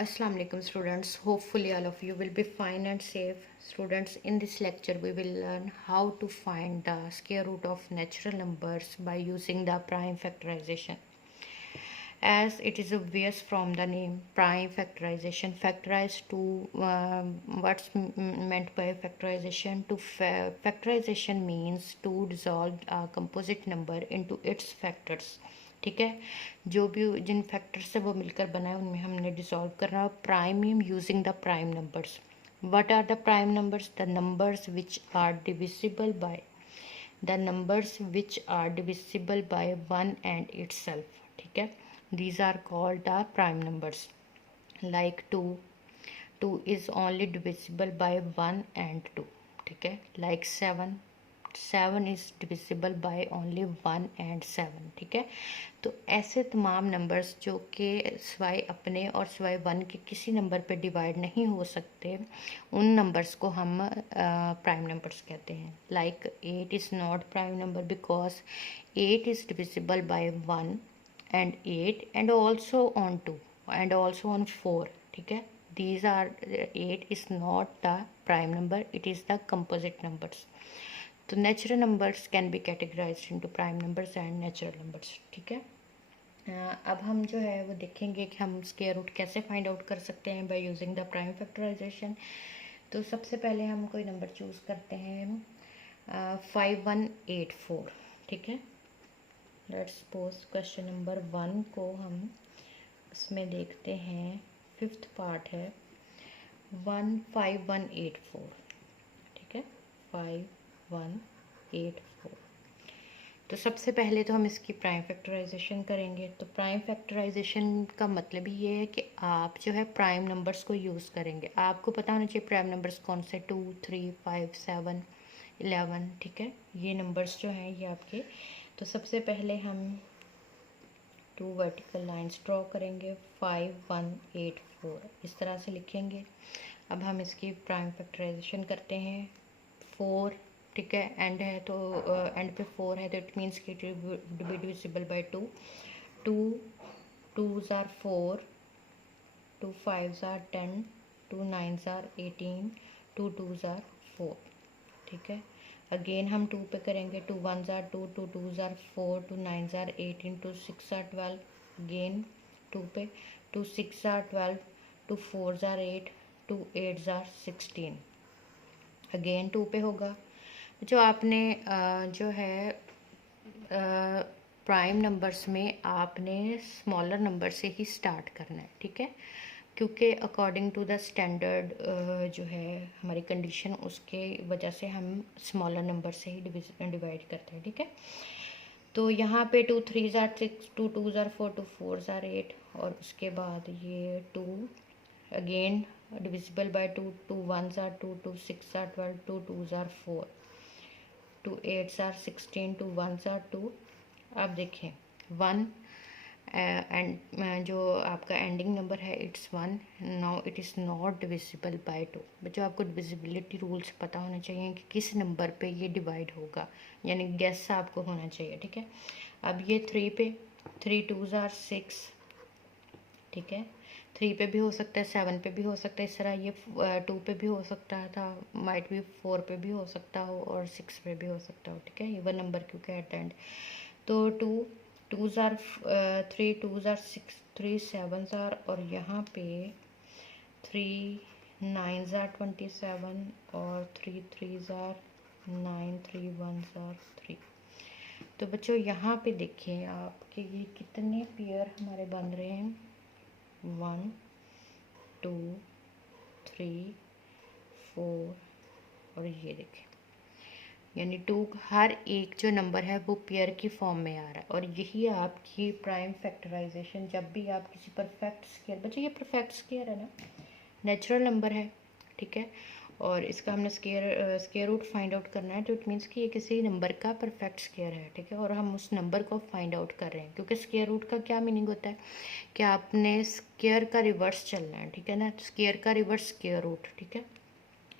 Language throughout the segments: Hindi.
Assalamu alaikum students. Hopefully all of you will be fine and safe. Students, in this lecture we will learn how to find the square root of natural numbers by using the prime factorization. As it is obvious from the name, prime factorization, factorize to what's meant by factorization. Factorization means to dissolve a composite number into its factors. ठीक है, जो भी जिन फैक्टर से वो मिलकर बना है उनमें हमने डिसॉल्व करना है. Prime mean using the prime numbers. what are the prime numbers? The numbers which are divisible by one and itself. ठीक है, these are called the prime numbers. like 2 is only divisible by 1 and 2. ठीक है, like 7 is divisible by only 1 and 7. ठीक है, तो ऐसे तमाम नंबर्स जो कि सिवाय अपने और सिवाय 1 के किसी नंबर पे डिवाइड नहीं हो सकते, उन नंबर्स को हम प्राइम नंबर्स कहते हैं. Like 8 is not prime number because 8 is divisible by 1 and 8 and also on 2 and also on 4. ठीक है, these are 8 is not the prime number, it is the composite numbers. तो natural numbers can be categorised into prime numbers and natural numbers. ठीक है, अब हम जो है वो देखेंगे कि हम स्क्वायर रूट कैसे फाइंड आउट कर सकते हैं by using the prime factorisation. तो सबसे पहले हम कोई नंबर चूज़ करते हैं 5184. ठीक है, लेट्स सपोज क्वेश्चन नंबर 1 को हम इसमें देखते हैं. फिफ्थ पार्ट है 15184. ठीक है, 5184. तो सबसे पहले तो हम इसकी प्राइम फैक्टराइजेशन करेंगे. तो प्राइम फैक्टराइजेशन का मतलब ही ये है कि आप जो है प्राइम नंबर्स को यूज़ करेंगे. आपको पता होना चाहिए प्राइम नंबर्स कौन से, 2 3 5 7 11. ठीक है, ये नंबर्स जो हैं ये आपके. तो सबसे पहले हम 2 वर्टिकल लाइंस ड्रॉ करेंगे. 5184 इस तरह से लिखेंगे. अब हम इसकी प्राइम फैक्टराइजेशन करते हैं. 4, ठीक है, एंड है तो एंड पे 4 है तो इट मीन्स कि it be divisible by 2. 2 2s are 4, 2 5s are 10, 2 9s are 18, 2 2s are 4. ठीक है, अगेन हम 2 पे करेंगे. 2 1s are 2, 2 2s are 4, 2 9s are 18, 2 6 are 12. Again 2 पे 2 6 are 12, 2 4s are 8, 2 8s are 16. Again 2 पे होगा. जो आपने जो है प्राइम नंबर्स में आपने स्मॉलर नंबर से ही स्टार्ट करना है. ठीक है, क्योंकि अकॉर्डिंग टू द स्टैंडर्ड जो है हमारी कंडीशन, उसके वजह से हम स्मॉलर नंबर से ही डिवाइड करते हैं. ठीक है, तो यहाँ पे 2 3s are 6, 2 2s are 4, 2 4s are 8 और उसके बाद ये 2 again divisible by 2, 2 1s are 2, 2 6 are 12, 2 2s are 4, 2 8s are 16, 2 1s are 2. अब देखें 1 एंड जो आपका एंडिंग नंबर है it's 1. Now it is not divisible by 2. बच्चों, आपको डिविजिबिलिटी रूल्स पता होना चाहिए कि किस नंबर पे ये डिवाइड होगा, यानी गेस आपको होना चाहिए. ठीक है, अब ये 3 पे 3 2s are 6. ठीक है, 3 पे भी हो सकता है, 7 पे भी हो सकता है. इस तरह ये 2 पे भी हो सकता था, माइट भी 4 पे भी हो सकता हो और 6 पे भी हो सकता हो. ठीक है, इवन नंबर क्योंकि एट द एंड. तो 2 2s are 3 2s are 6, 3 7s are और यहाँ पे 3 9s are 27 और 3 3s are 9, 3 1s are 3. तो बच्चों यहाँ पे देखिए आप कि ये कितने पेयर हमारे बन रहे हैं. 1 2 3 4 और ये देखें, यानी 2 हर एक जो नंबर है वो पेयर की फॉर्म में आ रहा है. और यही आपकी प्राइम फैक्टराइजेशन. जब भी आप किसी परफेक्ट स्क्वायर, बच्चों ये परफेक्ट स्क्वायर है ना, नेचुरल नंबर है. ठीक है, और इसका हमने स्क्वायर रूट फाइंड आउट करना है. तो इट मीन्स कि ये किसी नंबर का परफेक्ट स्क्वायर है. ठीक है, और हम उस नंबर को फाइंड आउट कर रहे हैं, क्योंकि स्क्वायर रूट का क्या मीनिंग होता है कि आपने स्क्वायर का रिवर्स चलना है. ठीक है ना, स्क्वायर का रिवर्स स्क्वायर रूट. ठीक है,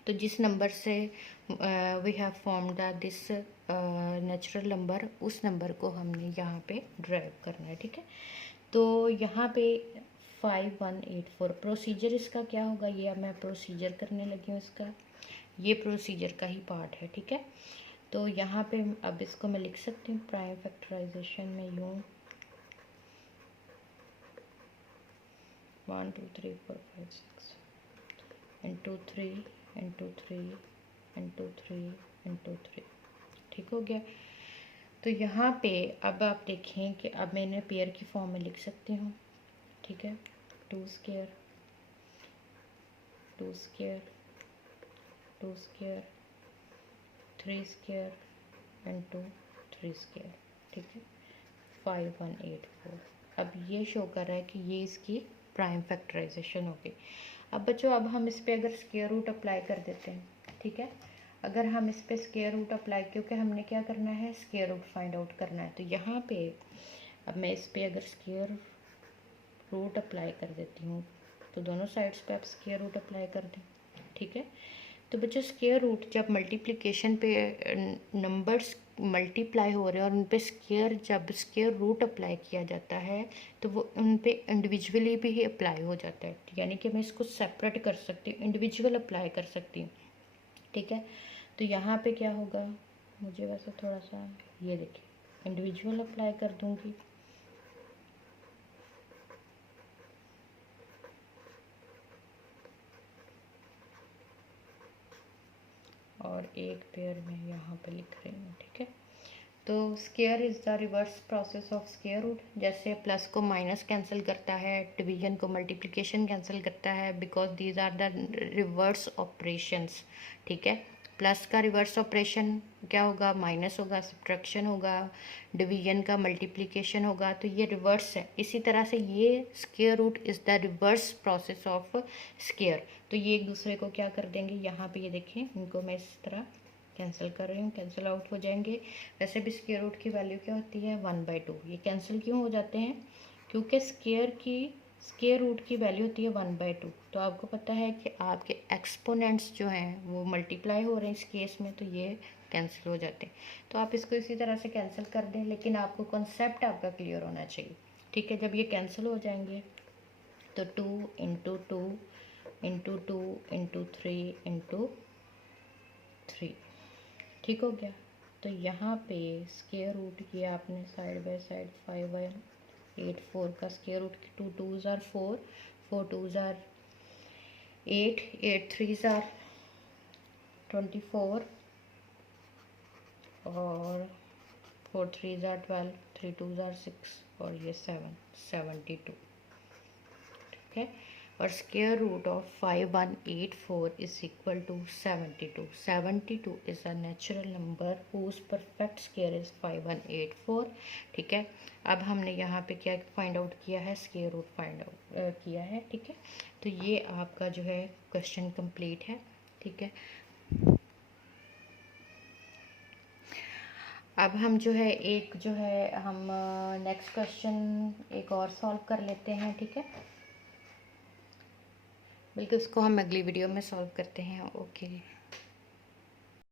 तो जिस नंबर से we have formed this natural number, उस नंबर को हमने यहाँ पे ड्राइव करना है. ठीक है, तो यहाँ पे 5184। प्रोसीजर इसका क्या होगा, ये अब मैं प्रोसीजर करने लगी हूँ इसका, ये प्रोसीजर का ही पार्ट है, ठीक है। तो यहाँ पे अब इसको मैं लिख सकती हूँ प्राइम फैक्टराइजेशन में यूँ 1 2 3 4 5 6 इंटू 3 इंटू 3 इंटू 3 इंटू 3, ठीक हो गया। तो यहाँ पे अब आप देखें कि अब मैं इन्हें पेयर की फॉर्म में लिख सकती हूँ, ठीक है। 2 square 2 square 2 square 3 square into 3 square, ठीक है, 5184। अब ये शो कर रहा है कि ये इसकी प्राइम फैक्टराइजेशन होगी। अब बच्चों अब हम इस पे अगर स्क्वायर रूट अप्लाई कर देते हैं, ठीक है, अगर हम इस पे स्क्वायर रूट अप्लाई, क्योंकि हमने क्या करना है, स्क्वायर रूट फाइंड आउट करना है, तो यहाँ पे अब मैं इस पे अगर स्क्वायर रूट अप्लाई कर देती हूँ तो दोनों साइड्स पे आप स्क्वायर रूट अप्लाई कर दें, ठीक है। तो बच्चों स्क्वायर रूट जब मल्टीप्लिकेशन पे नंबर्स मल्टीप्लाई हो रहे हैं और उन पे स्क्वायर जब स्क्वायर रूट अप्लाई किया जाता है तो वो उन पे इंडिविजुअली भी ही अप्लाई हो जाता है, यानी कि मैं इसको सेपरेट कर सकती हूँ, इंडिविजुअल अप्लाई कर सकती हूँ, ठीक है। तो यहाँ पे क्या होगा, मुझे वैसे थोड़ा सा ये देखिए इंडिविजुअल अप्लाई कर दूँगी, और एक पेयर में यहाँ पे लिख रही हूँ, ठीक है। तो square is the reverse process of square root, जैसे प्लस को माइनस कैंसिल करता है, डिवीजन को मल्टीप्लिकेशन कैंसिल करता है, because these are the reverse operations, ठीक है। प्लस का रिवर्स ऑपरेशन क्या होगा, माइनस होगा, सब्ट्रैक्शन होगा, डिवीजन का मल्टीप्लिकेशन होगा, तो ये रिवर्स है। इसी तरह से ये square root is the reverse process of square. तो ये एक दूसरे को क्या कर देंगे, यहाँ पे ये देखें इनको मैं इस तरह कैंसिल कर रही हूँ, कैंसिल आउट हो जाएंगे। वैसे भी स्क्वायर रूट की वैल्यू क्या होती है 1/2। ये कैंसिल क्यों हो जाते हैं, क्योंकि स्क्वायर रूट की वैल्यू होती है 1/2। तो आपको पता है कि आपके एक्सपोनेंट्स जो हैं वो मल्टीप्लाई हो रहे हैं इस केस में, तो ये कैंसिल हो जाते हैं। तो आप इसको इसी तरह से कैंसिल कर दें, लेकिन आपको कॉन्सेप्ट आपका क्लियर होना चाहिए, ठीक है। जब ये कैंसिल हो जाएंगे तो 2 इंटू 2 इंटू 2 इंटू 3 इंटू 3, ठीक हो गया। तो यहाँ पे स्क्वायर रूट किया आपने साइड बाय साइड 5184 का square root, 2 2s are 4, 4 2s are 8, 8 3s are 24 और 4 3s आर 12, 3 2s आर 6 और ये 7 72, ठीक है। और square root of 5184 is equal to 72। 72 is a natural number whose perfect square is 5184, ठीक है। अब हमने यहाँ पे क्या फाइंड आउट किया है, स्क्वायर रूट फाइंड आउट किया है, ठीक है। तो ये आपका जो है क्वेश्चन कंप्लीट है, ठीक है। अब हम जो है एक जो है हम नेक्स्ट क्वेश्चन एक और सॉल्व कर लेते हैं, ठीक है। बल्कि उसको हम अगली वीडियो में सॉल्व करते हैं, ओके।